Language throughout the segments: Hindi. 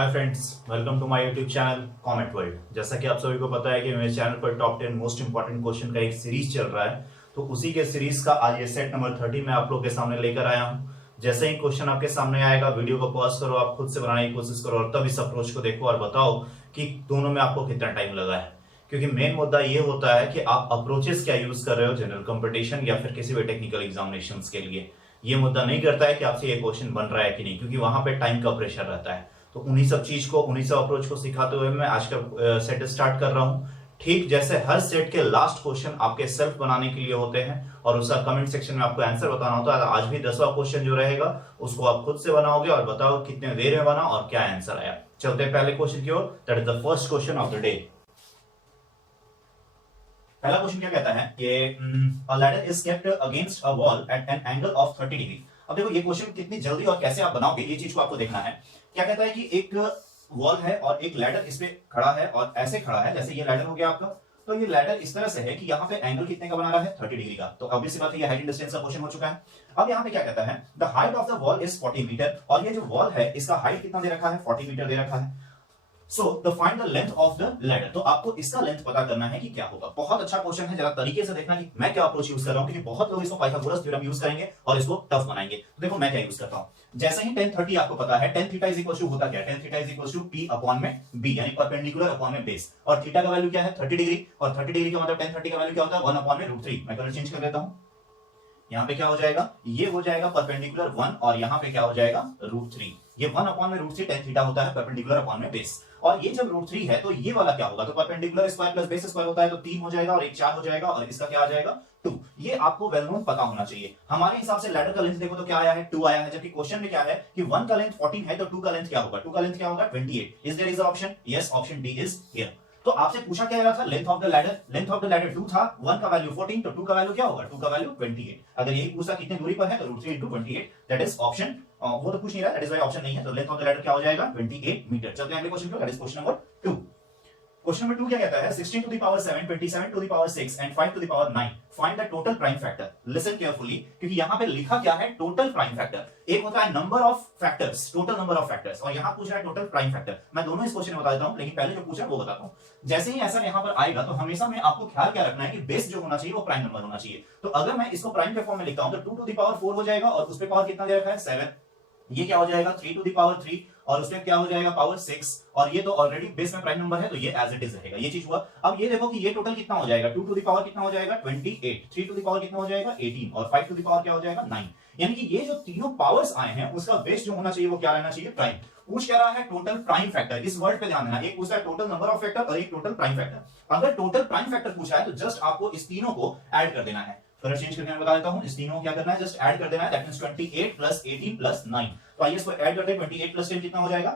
Hi friends, welcome to my YouTube channel comet world. जैसा कि आप सभी को पता है कि मेरे चैनल पर टॉप 10 मोस्ट इंपॉर्टेंट क्वेश्चन का एक सीरीज चल रहा है, तो उसी के सीरीज का आज ये सेट नंबर 30 मैं आप लोग के सामने लेकर आया हूं। जैसे ही क्वेश्चन आपके सामने आएगा, वीडियो को पॉज करो, आप खुद से बनाने की कोशिश करो और तब इस अप्रोच को देखो और बताओ कि दोनों में आपको कितना टाइम लगा है। क्योंकि मेन मुद्दा ये होता है कि आप अप्रोचेस क्या यूज कर रहे हो जनरल कंपटीशन या फिर किसी भी टेक्निकल एग्जामिनेशंस के लिए। ये मुद्दा नहीं करता है कि आपसे ये क्वेश्चन बन रहा है कि नहीं, क्योंकि वहां पे टाइम का प्रेशर रहता है। तो उन्हीं सब चीज को, उन्हीं सब अप्रोच को सिखाते हुए मैं आज का सेट स्टार्ट कर रहा हूं। ठीक जैसे हर सेट के लास्ट क्वेश्चन आपके सेल्फ बनाने के लिए होते हैं और उसका कमेंट सेक्शन में आपको आंसर बताना होता है। आज भी 10वां क्वेश्चन जो रहेगा उसको आप खुद से बनाओगे और बताओ कितने देर में बना और क्या आंसर आया। चलते हैं पहले क्वेश्चन की ओर। That is the first question of the day. पहला क्वेश्चन क्या कहता है कि a ladder is kept against a wall at an angle of 30 degree. अब देखो ये क्वेश्चन कितनी जल्दी और कैसे आप बनाओगे, ये चीज को आपको देखना है। क्या कहता है कि एक वॉल है और एक लैडर इस पे खड़ा है और ऐसे खड़ा है, जैसे ये लैडर हो गया आपका। तो ये लैडर इस तरह से है कि यहाँ पे एंगल कितने का बना रहा है, 30 डिग्री का। तो ऑब्वियस बात है, ये हाइट एंड डिस्टेंस का क्वेश्चन हो चुका है। अब यहाँ पे क्या कहता है, the height of the wall is 40 metre, और ये जो वॉल है इसका हाइट कितना दे रखा है, 40 मीटर दे रखा है। So the find the length of the ladder. तो आपको इसका लेंथ पता करना है कि क्या होगा। बहुत अच्छा क्वेश्चन है, जरा तरीके से देखना कि मैं क्या अप्रोच यूज कर रहा हूं, क्योंकि बहुत लोग इसको पाइथागोरस थ्योरम यूज करेंगे और इसको टफ बनाएंगे। तो देखो मैं क्या यूज करता हूं। जैसे ही tan 30 आपको पता है, tan theta is equal to होता क्या है, tan theta is equal to p upon में b, यानी परपेंडिकुलर अपॉन में बेस। और थीटा का वैल्यू क्या है, 30 डिग्री, और 30 डिग्री का मतलब tan 30 का वैल्यू क्या होता है, 1 अपॉन में √3। मैं कलर चेंज कर देता हूं। यहाँ पे क्या हो जाएगा, ये हो जाएगा परपेंडिकुलर 1 और यहाँ पे क्या हो जाएगा √3। ये 1 अपॉन में √3 tan थीटा होता है, परपेंडिकुलर अपॉन में बेस। और ये जब √3 है तो ये वाला क्या होगा, तो perpendicular square plus base square होता है, तो 3 हो जाएगा और एक 4 हो जाएगा, और इसका क्या आ जाएगा 2। ये आपको वेल नोन पता होना चाहिए। हमारे हिसाब से लैडर का लेंथ देखो तो क्या आया है, 2 आया है, जबकि क्वेश्चन में क्या है कि 1 का लेंथ 14 है, तो 2 का लेंथ क्या होगा, 2 का लेंथ क्या होगा 28। Is there is option, yes, option D is here. तो आपसे पूछा क्या रहा था, length of the ladder. Length of the ladder 2 था, 1 का वैल्यू 14, तो 2 का वैल्यू क्या होगा, 2 का वैल्यू 28। अगर यही पूछा कितने दूरी पर है, तो √3 × 28, दैट इज ऑप्शन। वो तो पूछ नहीं रहा, दैट इज व्हाई ऑप्शन नहीं है। तो लेंथ ऑफ द लैडर क्या हो जाएगा, 28 मीटर। चलते हैं अगले क्वेश्चन पे, that is question number 2। Question number 2 क्या कहता है, 16 to the power 7, 27 to the power 6 and 5 to the power 9, find the total prime factor. Listen carefully, क्योंकि यहां पे लिखा क्या है, टोटल प्राइम फैक्टर। एक होता है number of factors, total number of factors, और यहां पूछ रहा है टोटल प्राइम फैक्टर। मैं दोनों इस क्वेश्चन में बता देता हूं, लेकिन पहले जो पूछा वो बताता हूं। जैसे ही ऐसा यहां पर आएगा तो हमेशा में आपको ख्याल क्या रखना है कि बेस जो होना चाहिए वो प्राइम नंबर होना चाहिए। तो अगर मैं इसको प्राइम के फॉर्म में लिखता हूं तो 2 to the power 4 हो जाएगा, और उस पे पावर कितना दे रखा है, 7। ये क्या हो जाएगा 3 to the power 3, और उसमें क्या हो जाएगा पावर 6, और ये तो ऑलरेडी बेस में प्राइम नंबर है तो ये एज इट इज रहेगा। ये चीज हुआ। अब ये देखो कि ये टोटल कितना हो जाएगा, 2 to the power कितना हो जाएगा 28, 3 to the power कितना हो जाएगा 18, और 5 to the power क्या हो जाएगा 9। यानी कि ये जो तीनों पावर्स आए हैं उसका बेस जो होना चाहिए वो क्या रहना चाहिए, प्राइम। पूछ क्या रहा है, टोटल प्राइम फैक्टर। इस वर्ड पे ध्यान देना, एक पूछा है टोटल नंबर ऑफ फैक्टर और एक टोटल प्राइम फैक्टर। अगर टोटल प्राइम फैक्टर पूछा है तो जस्ट आपको इस तीनों को ऐड कर देना है। कलर चेंज करके मैं बता देता हूं, इस तीनों को क्या करना है, जस्ट ऐड कर देना है। That means 28 plus 18 plus 9। तो आइए इसको ऐड करते हैं। 28 प्लस 10 कितना हो जाएगा,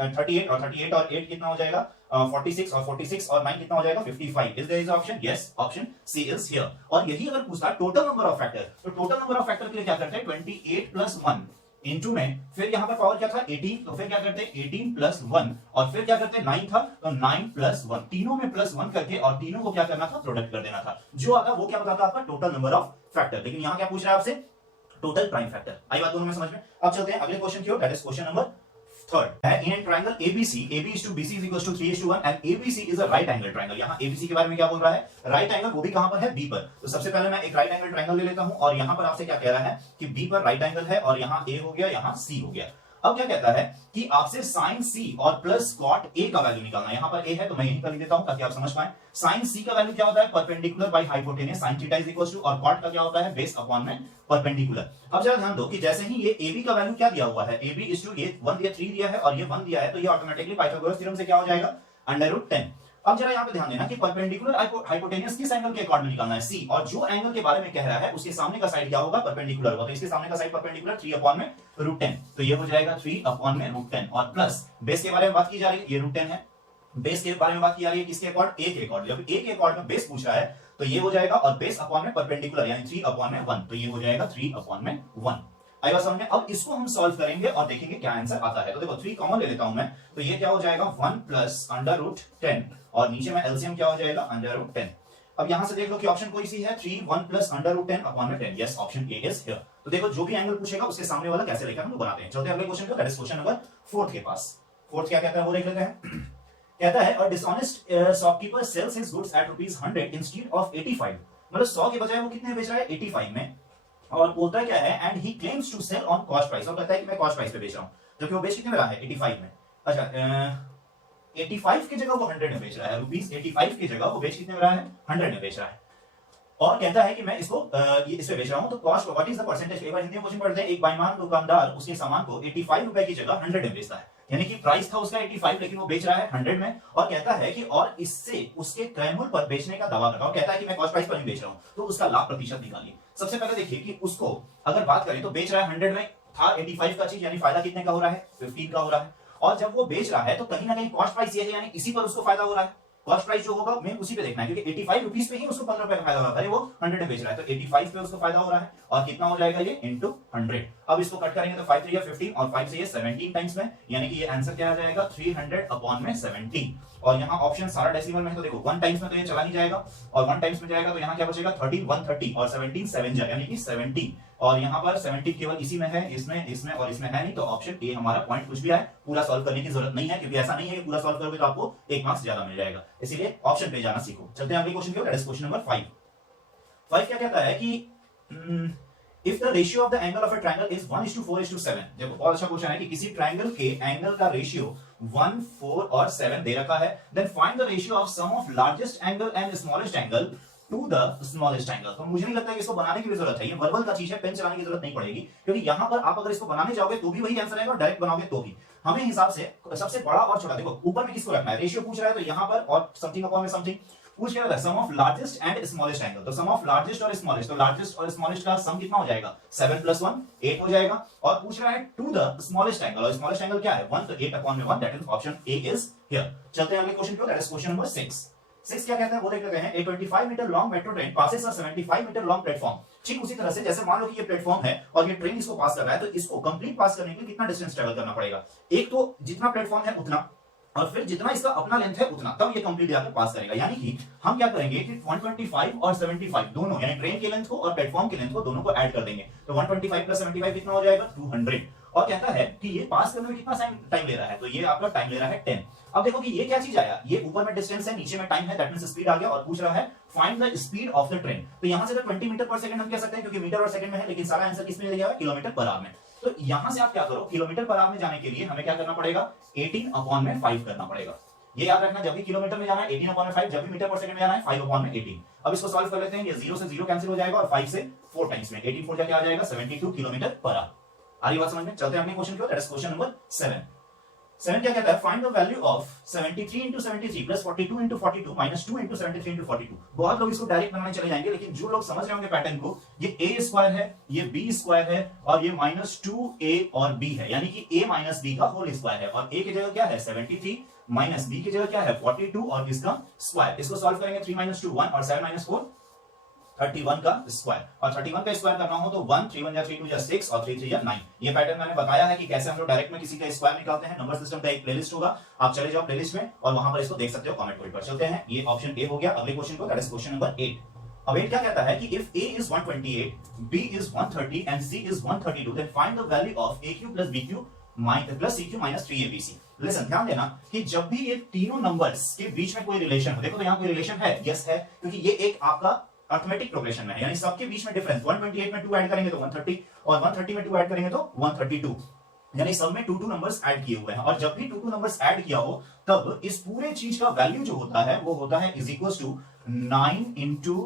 38, और 38 और 8 कितना हो जाएगा, 46, और 46 और 9 कितना हो जाएगा 55। Is there is option, yes, option C is here. और यही अगर पूछता टोटल नंबर ऑफ फैक्टर, तो टोटल नंबर ऑफ फैक्टर के लिए क्या करते हैं, 28 प्लस 1 इनटू में, फिर यहां पर पावर क्या था 18, तो फिर क्या करते हैं 18 प्लस 1, और फिर क्या करते हैं 9 था तो 9 प्लस 1, तीनों में प्लस 1 करके और तीनों को क्या करना था, प्रोडक्ट कर देना था। जो आता वो क्या बताता आपका टोटल नंबर ऑफ फैक्टर। लेकिन यहां क्या पूछ रहा है आपसे, टोटल प्राइम फैक्टर। आई बात दोनों में समझ में। अब चलते हैं अगले क्वेश्चन की ओर, that is question number 3rd है। In triangle ABC, AB is to BC is equals to 3:1 and ABC is a right angle triangle। यहां ABC के बारे में क्या बोल रहा है, राइट एंगल, वो भी कहां पर है, B पर। तो सबसे पहले मैं एक राइट एंगल ट्रायंगल ले लेता हूं, और यहां पर आपसे क्या कह रहा है कि B पर राइट एंगल है, और यहां A हो गया, यहां C हो गया। अब क्या कहता है कि आपसे sin C और प्लस cot A का वैल्यू निकालना है। यहां पर A है तो मैं यहीं पर लिख देता हूं ताकि आप समझ पाएं। sin C का वैल्यू क्या होता है, perpendicular by hypotenuse, sin theta is equal to, और cot का क्या होता है, बेस अपॉन में परपेंडिकुलर। अब जरा ध्यान दो कि जैसे ही ये AB का वैल्यू क्या दिया हुआ है, AB इज टू ये 1 दिया, 3 दिया है और ये 1 दिया है, तो ये ऑटोमेटिकली पाइथागोरस थ्योरम से क्या हो जाएगा, √10। अब जरा यहां पे ध्यान देना कि परपेंडिकुलर हाइपोटेनस किस एंगल के अकॉर्डिंग निकालना है, C, और जो एंगल के बारे में कह रहा है उसके सामने का साइड क्या होगा, परपेंडिकुलर होगा। तो इसके सामने का साइड परपेंडिकुलर 3 अपॉन में √10, तो ये हो जाएगा 3 अपॉन में √10, और प्लस बेस के बारे में बात की जा रही है, ये √10 है। बेस के बारे में बात की जा रही है किसके अकॉर्ड, A के अकॉर्ड। जब A के अकॉर्ड में बेस पूछ रहा है तो ये हो जाएगा, और बेस अपॉन में परपेंडिकुलर यानी 3 अपॉन में 1, तो ये हो जाएगा 3 अपॉन में 1। आई बात समझ में। अब इसको हम सॉल्व करेंगे और देखेंगे क्या आंसर आता है। तो देखो 3 कॉमन ले लेता हूं मैं, तो ये क्या हो जाएगा 1 प्लस √10, और नीचे में एलसीएम क्या हो जाएगा √10। अब यहां से देख लो कि ऑप्शन कोई सी है, 3 1 प्लस √10 अपॉन में 10। Yes, option A is here. तो देखो जो भी एंगल पूछेगा उसके सामने वाला कैसे लेकर हम लोग बनाते हैं। चलते हैं अगले क्वेश्चन पे, दैट इज क्वेश्चन नंबर 4 के पास। फोर्थ क्या कहता है वो देख लेते हैं। कहता है और dishonest shopkeeper sales his goods at ₹100 instead of 85, मतलब 100 के बजाय वो कितने बेच रहा है 85 में, और बोलता क्या है and he claims to sell on cost price, और कहता है कि मैं कॉस्ट प्राइस पे बेच रहा हूं, जबकि वो बेच कितने में रहा है 85 में। अच्छा 85 की जगह वो 100 में बेच रहा है, ₹85 की जगह वो बेच कितने में रहा है 100 में बेच रहा है, और कहता है कि मैं इसको ये इस पे बेच रहा हूं, तो cost what is the percentage. एक बार हिंदी में क्वेश्चन पढ़ते हैं, एक बेईमान दुकानदार उसके सामान को 85 रुपए की जगह 100 में बेचता है, यानी कि प्राइस था उसका 85 लेकिन वो बेच रहा है 100 में, और कहता है कि और इससे उसके क्रय मूल्य पर बेचने का दावा कर रहा हूं, कहता है कि मैं कॉस्ट प्राइस पर नहीं बेच रहा हूं, तो उसका लाभ प्रतिशत निकालिए। सबसे पहले देखिए कि उसको अगर बात करें तो बेच रहा है 100 में, था 85 का चीज, यानी फायदा कितने का हो रहा है 15 का हो रहा है, और जब वो बेच रहा है तो कहीं ना कहीं कॉस्ट प्राइस ये है, यानी इसी पर उसको फायदा हो रहा है, कॉस्ट प्राइस जो होगा मेन उसी पे देखना है, क्योंकि 85 रुपीस पे ही उसको 15 रुपए का फायदा होगा, अरे वो 100 में बेच रहा है तो 85 पे उसको फायदा हो रहा है, और कितना हो जाएगा ये इनटू 100। अब इसको कट करेंगे तो 5 3 या 15 और 5 से ये 17 टाइम्स में, यानी कि ये आंसर क्या आ जाएगा 300 अपॉन में 70, और यहाँ ऑप्शन सारा डेसिमल में है तो देखो 1 टाइम्स में तो ये चला नहीं जाएगा, और 1 टाइम्स में जाएगा तो यहाँ क्या बचेगा 13 130 और 17 7 जा, यानी कि 70, और यहाँ पर 70 केवल इसी में है, इसमें और इसमें है नहीं, तो ऑप्शन ए हमारा पॉइंट कुछ भी आए पूरा सॉल्व करने की जरूरत नहीं है, क्योंकि ऐसा नहीं है कि पूरा सॉल्व करोगे तो आपको 1 मार्क्स ज्यादा मिल जाएगा, इसीलिए ऑप्शन पे जाना सीखो। चलते हैं अगले क्वेश्चन की ओर, दैट इज क्वेश्चन नंबर 5। 5 क्या कहता है कि if the ratio of the angle of a triangle is 1:4:7, देखो बहुत अच्छा क्वेश्चन है कि किसी ट्रायंगल के एंगल का रेशियो 1 4 और 7 दे रखा है, then find the ratio of sum of largest angle and smallest angle to the smallest angle. तो मुझे नहीं लगता कि इसको बनाने की भी जरूरत है, ये वर्बल का चीज है, पेन चलाने की जरूरत नहीं पड़ेगी, क्योंकि यहां पर आप अगर इसको बनाने जाओगे तो भी वही आंसर आएगा और डायरेक्ट बनाओगे तो भी। हमें हिसाब से सबसे बड़ा और छोटा, देखो ऊपर में किसको रखना है, रेशियो पूछ रहा है तो यहां पर और समथिंग अपॉन में समथिंग पूछ क्या था, sum of largest and smallest angle, तो सम ऑफ लार्जेस्ट और स्मॉलेस्ट, तो लार्जेस्ट और स्मॉलेस्ट का सम कितना हो जाएगा 7 + 1 8 हो जाएगा, और पूछ रहा है टू द स्मॉलेस्ट एंगल, और स्मॉलेस्ट एंगल क्या है 1, तो 8 अपॉन में 1, that is option A is here. चलते हैं अगले क्वेश्चन की ओर, दैट इज क्वेश्चन नंबर 6। 6 क्या कहता है वो देख लेते हैं। A 25 metre long metro train passes a 75 metre long platform, ठीक उसी तरह से जैसे मान लो कि ये प्लेटफॉर्म है और ये ट्रेन इसको पास कर रहा है, तो इसको कंप्लीट पास करने के लिए कितना डिस्टेंस ट्रेवल करना पड़ेगा, एक तो जितना प्लेटफॉर्म है उतना, और फिर जितना इसका अपना लेंथ है उतना, तब ये कंप्लीट जाकर पास करेगा। यानी कि हम क्या करेंगे कि 125 और 75 दोनों, यानी ट्रेन की लेंथ को और प्लेटफॉर्म की लेंथ को दोनों को ऐड कर देंगे, तो 125 + 75 कितना हो जाएगा 200, और कहता है कि ये पास करने में कितना टाइम ले रहा है, तो ये आपका टाइम ले रहा है 10। अब देखो कि ये क्या चीज आया, ये ऊपर में डिस्टेंस है नीचे में टाइम है, दैट मींस स्पीड आ गया, और पूछ रहा है find the speed of the train, तो यहां से तो 20 मीटर पर सेकंड हम कह सकते हैं, क्योंकि मीटर और सेकंड में है, लेकिन सारा आंसर किसमें दिया हुआ है किलोमीटर पर आवर में। तो यहां से आप क्या करो, किलोमीटर पर आवर में जाने के लिए हमें क्या करना पड़ेगा 18 अपॉन में 5 करना पड़ेगा, ये याद रखना, जब भी किलोमीटर में जाना है 18 अपॉन में 5, जब भी मीटर पर सेकंड में जाना है 5 अपॉन में 18। अब इसको सॉल्व कर लेते हैं, ये 0 से 0 कैंसिल हो जाएगा और 5 से 4 टाइम्स में 18 4 क्या आ जाएगा 72 किलोमीटर पर आवर। आ रही बात समझ में। चलते हैं अगले क्वेश्चन की ओर, दैट इज क्वेश्चन नंबर 7। 7 क्या कहता है, फाइंड द वैल्यू ऑफ 73 × 73 + 42 × 42 - 2 × 73 × 42। बहुत लोग इसको डायरेक्ट बनाने चले जाएंगे, लेकिन जो लोग समझ रहे होंगे पैटर्न को, ये a स्क्वायर है, ये b स्क्वायर है, और ये -2a और b है, यानी कि a - b का होल स्क्वायर है, और a की जगह क्या है 73 माइनस b की जगह क्या है 42 और इसका स्क्वायर। इसको सॉल्व करेंगे 3 - 2 1 और 7 - 4 31 का स्क्वायर, और 31 का स्क्वायर करना हो तो 1 3 1 3 2 6 और 3 3 9। ये पैटर्न मैंने बताया है कि कैसे हम लोग डायरेक्ट में किसी का स्क्वायर निकालते हैं। नंबर सिस्टम का एक प्लेलिस्ट होगा, आप चले जाओ प्लेलिस्ट में और वहां पर इसको देख सकते हो कमेंट बोर्ड पर। चलते हैं, ये ऑप्शन ए हो गया। अगले क्वेश्चन को, दैट इज क्वेश्चन नंबर 8। अब 8 क्या कहता है कि if a is 128, b is 130 and c is 132, then find the value of aq plus bq plus cq minus 3abc। Listen, ध्यान देना कि जब भी ये तीनों नंबर्स के बीच में कोई रिलेशन हो, देखो तो यहाँ कोई रिलेशन है, यस है, क्योंकि ये एक आपका अर्थमेटिक प्रोग्रेशन में है, यानी सबके बीच में डिफरेंस 128 में 2 ऐड करेंगे तो 130 और 130 में 2 ऐड करेंगे तो 132, यानी सब में 2 नंबर्स ऐड किए हुए हैं। और जब भी 2 नंबर्स ऐड किया हो तब इस पूरे चीज का वैल्यू जो होता है वो होता है is equal to 9 ×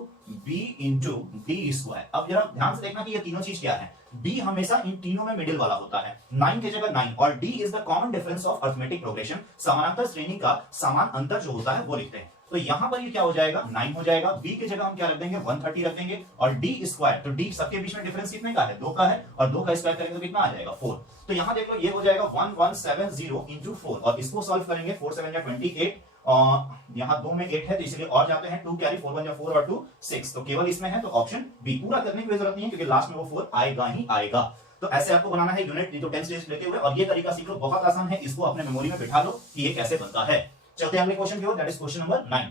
b × d²। अब जरा ध्यान से देखना कि ये तीनों चीज क्या है। b हमेशा इन तीनों में मिडिल वाला होता है, 9 की जगह 9, और d is the common difference of arithmetic progression, समानांतर श्रेणी का समान अंतर जो होता है वो लिखते हैं। तो यहां पर ये क्या हो जाएगा 9 हो जाएगा, b की जगह हम क्या रख देंगे 130 रख देंगे, और d², तो d सबके बीच में डिफरेंस कितने का है 2 का है, और 2 का स्क्वायर करेंगे तो कितना आ जाएगा 4। तो यहां देख लो ये हो जाएगा 1170 × 4, और इसको सॉल्व करेंगे 4 7 या 28, और यहां 2 में 8 है तो इसलिए और जाते हैं 2 कैरी 4 1 या 4 और 2 6, तो केवल इसमें है तो ऑप्शन बी। पूरा करने की जरूरत नहीं है क्योंकि लास्ट में वो 4 आएगा ही आएगा। तो ऐसे आपको बनाना है यूनिट, तो 10 स्टेज लेते हुए, और ये तरीका सीख लो, बहुत आसान है, इसको अपने मेमोरी में बिठा लो कि ये कैसे बनता है। चलते हैं अगले क्वेश्चन की ओर, दैट इज क्वेश्चन नंबर 9।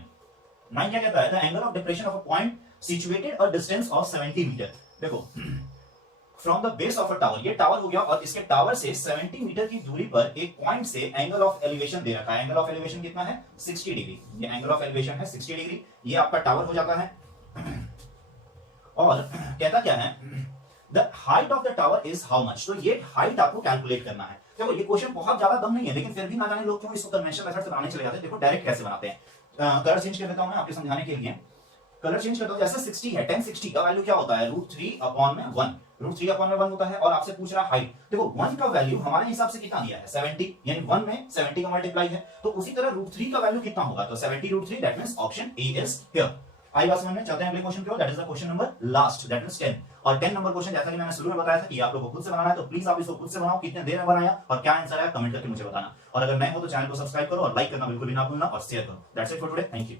9 क्या कहता है, the angle of depression of a point situated a distance of 70 metre. देखो from the base of a tower, ये टावर हो गया और इसके टावर से 70 मीटर की दूरी पर एक पॉइंट से एंगल ऑफ एलिवेशन दे रखा है। एंगल ऑफ एलिवेशन कितना है? 60 डिग्री। ये एंगल ऑफ एलिवेशन है 60 डिग्री। ये आपका टावर हो जाता है और कहता क्या है, the height of the tower is how much. तो ये हाइट आपको कैलकुलेट करना है। देखो ये क्वेश्चन बहुत ज्यादा दम नहीं है, लेकिन फिर भी ना जाने लोग क्यों इसको कन्वेंशनल मेथड से बनाने चले जाते हैं। देखो डायरेक्ट कैसे बनाते हैं, कलर चेंज कर देता हूं मैं आपके समझाने के लिए। कलर चेंज करता हूं, जैसे 60 है, tan 60 का वैल्यू क्या होता है? √3/1। √3/1 होता है और आपसे पूछ रहा है हाइट। देखो 1 का वैल्यू हमारे हिसाब से कितना दिया है? 70, यानी 1 में 70 का मल्टीप्लाई है, तो उसी तरह √3 का वैल्यू कितना होगा? तो 70 √3, that means option A is here. आई बात समझ में? चलते हैं अगले क्वेश्चन की ओर, that is the question number last, that means 10। और 10 नंबर क्वेश्चन जैसा कि मैंने शुरू में बताया था कि आप लोगों को खुद से बनाना है, तो प्लीज आप इसको खुद से बनाओ। कितने देर में बनाया और क्या आंसर आया कमेंट करके मुझे बताना। और अगर नए हो तो चैनल को सब्सक्राइब करो और लाइक करना बिल्कुल भी ना भूलना और शेयर करो। That's it for today, thank you.